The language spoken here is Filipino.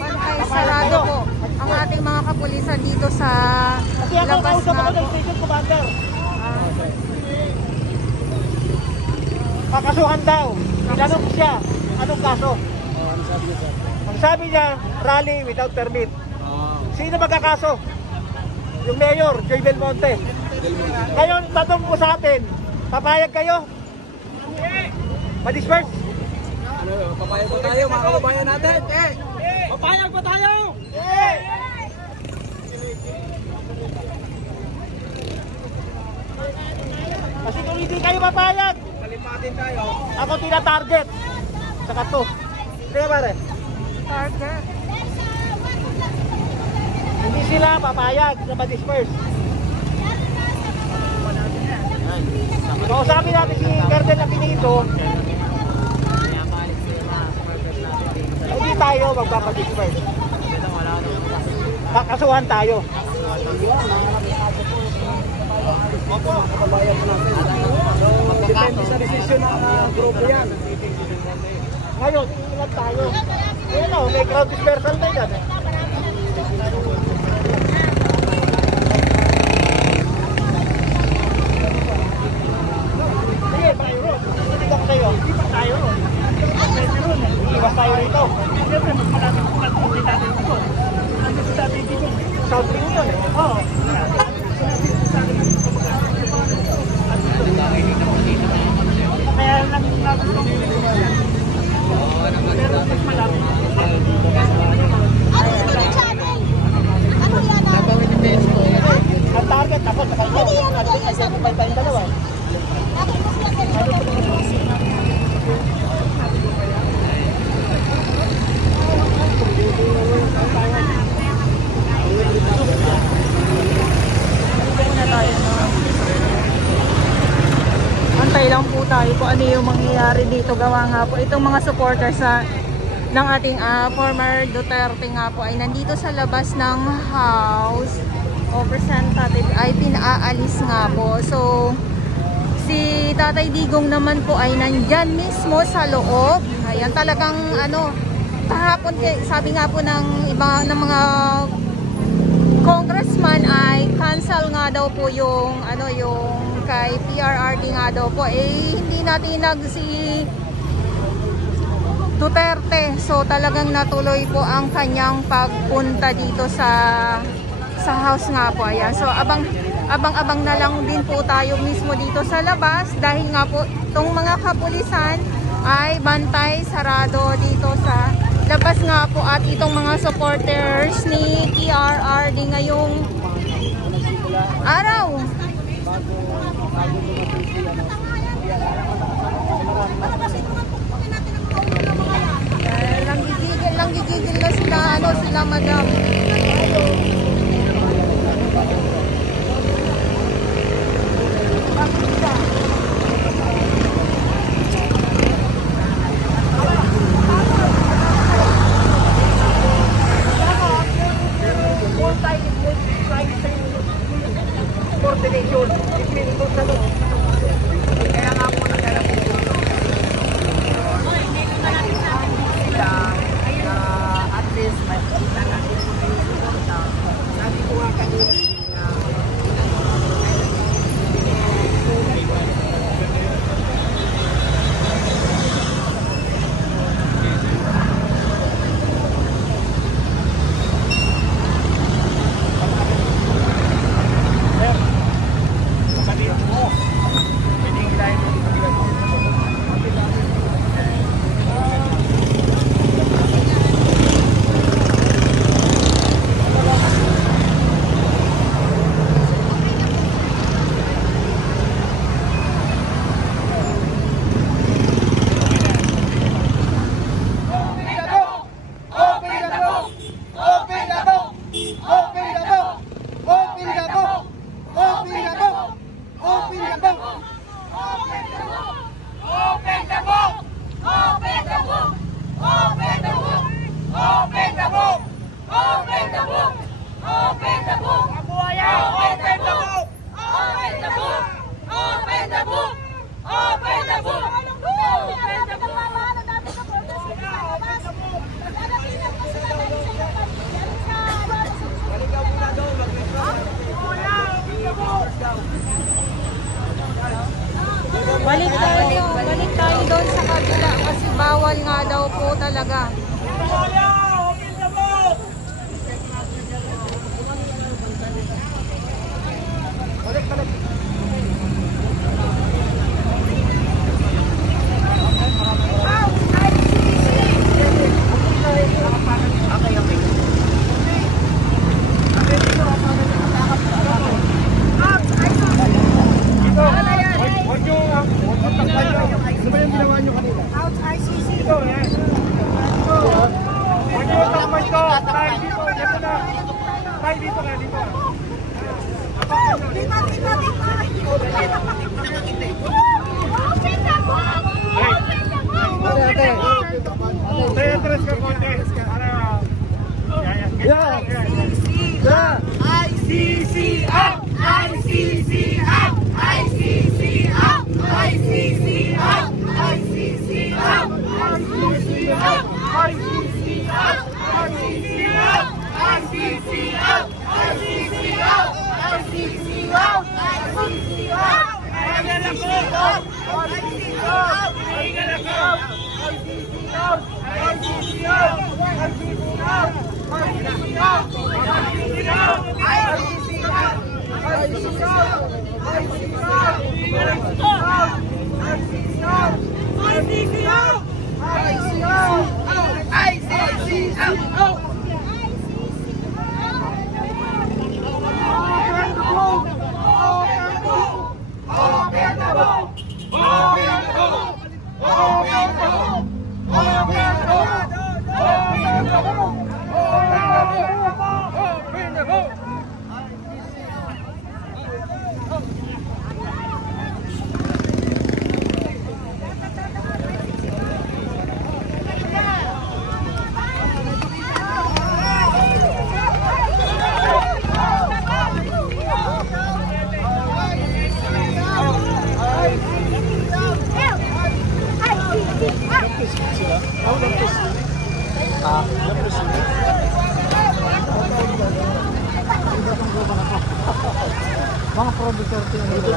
Bantay sarado po ang ating mga kapulisan dito sa labas na po. Kakasuhan daw. Tinanong siya, anong kaso? Ang sabi niya, rally without permit. Sino magkakaso? Yung mayor, Joy Belmonte. Ngayon, tatanong po sa atin, papayag kayo? Ma-disperse? Papayag pa tayo mga kababayan natin. Papayag pa tayo. Kasi kung hindi kayo papayag, Palipatin tayo. ako tina-target. Saka to. Hindi ba pare? Target. Hindi sila papayag na ma-disperse. So sabi natin si Colonel Apinito, hindi tayo magpapag-disperse. Kakasuhan tayo. Depende sa desisyon ng grupo yan. Ngayon, ingat tayo. Ayan o, may crowd dispersal na yan. Sige, tayo. Iwas tayo. Iwas tayo rito. Siyempre, mas malapit kung magpunti natin dito. Ano sa sabi dito? South Union eh. Oo. Kaya lang nagustuhan ko dito. Pero mas malapit. Ang target ako, saka ito. Identify tayong dalawa. Antay lang po tayo kung ano yung mangyayari dito. Gawa nga po itong mga supporters ng ating former Duterte nga po ay nandito sa labas ng House of Representatives ay pinaalis nga po. So si Tatay Digong naman po ay nandyan mismo sa loob. Ayan, talagang ano, kahapon sabi nga po ng iba ng mga congressman ay cancel nga daw po yung ano, yung kay PRRD nga daw po hindi natinag si Duterte. So talagang natuloy po ang kanyang pagpunta dito sa house nga po. Ayan. So abang-abang na lang din po tayo mismo dito sa labas dahil nga po itong mga kapulisan ay bantay sarado dito sa labas nga po at itong mga supporters ni PRRD ngayong araw. Langgigigil na sila, ano, sila madam. Coordination between those sa loob. Kaya nga po naglalap po dito. Sila na at least makikita natin po yung suporta. Sabi ko nga kanina na po talaga. Mga producer ito.